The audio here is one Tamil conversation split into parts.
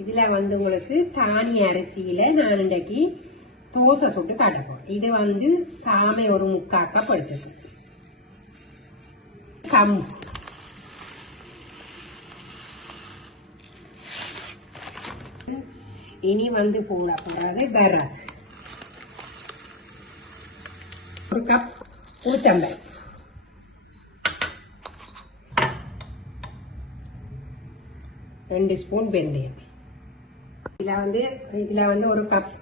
இதுல வந்து உங்களுக்கு தானிய அரிசியில நான் இன்றைக்கு தோசை சுட்டு காட்டப்போம். இது வந்து சாமை ஒரு முக்காக்கப்படுத்துது. கம்பு இனி வந்து போட போறது விறகு, ஒரு கப் உளுத்தம்பருப்பு, ரெண்டு ஸ்பூன் வெந்தயம். இதுல வந்து ஒரு கப்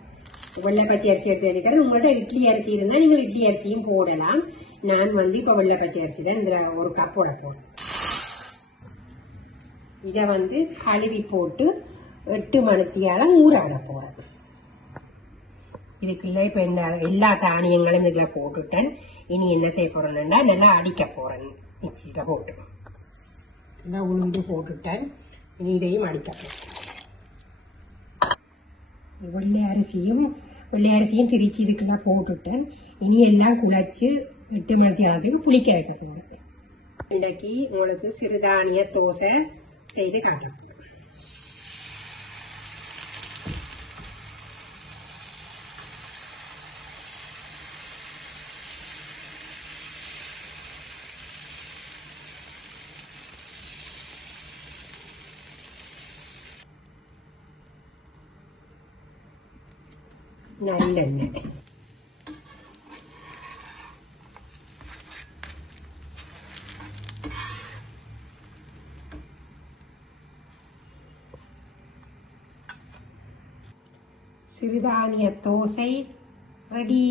வெள்ளை பச்சை அரிசி எடுத்து வச்சுக்கிறேன். உங்கள்ட்ட இட்லி அரிசி இருந்தா நீங்கள் இட்லி அரிசியும் போடலாம். நான் வந்து இப்ப வெள்ளை பச்சை அரிசி தான் இதுல ஒரு கப் போட போறேன். இத வந்து கழுவி போட்டு 8 மணித்தியால ஊறாட போறேன். இதுக்குள்ள இப்ப எல்லா தானியங்களும் இதுல போட்டுட்டேன். இனி என்ன செய்ய போறேன்னா நல்லா அடிக்க போறேன். மிக்சியில போட்டு நல்லா உளுந்து போட்டுட்டேன். இனி இதையும் அடிக்க போறேன். வெள்ளை அரிசியும் திரிச்சு இதுக்குள்ள போட்டுட்டேன். இனி எல்லாம் குழைச்சு 8 மணித்தியாலத்துக்கு புளிக்க வைக்க போறேன். இன்றைக்கு உங்களுக்கு சிறுதானிய தோசை செய்து காட்டுறேன். நல்லெண்ணெய், சிறுதானிய தோசை ரெடி.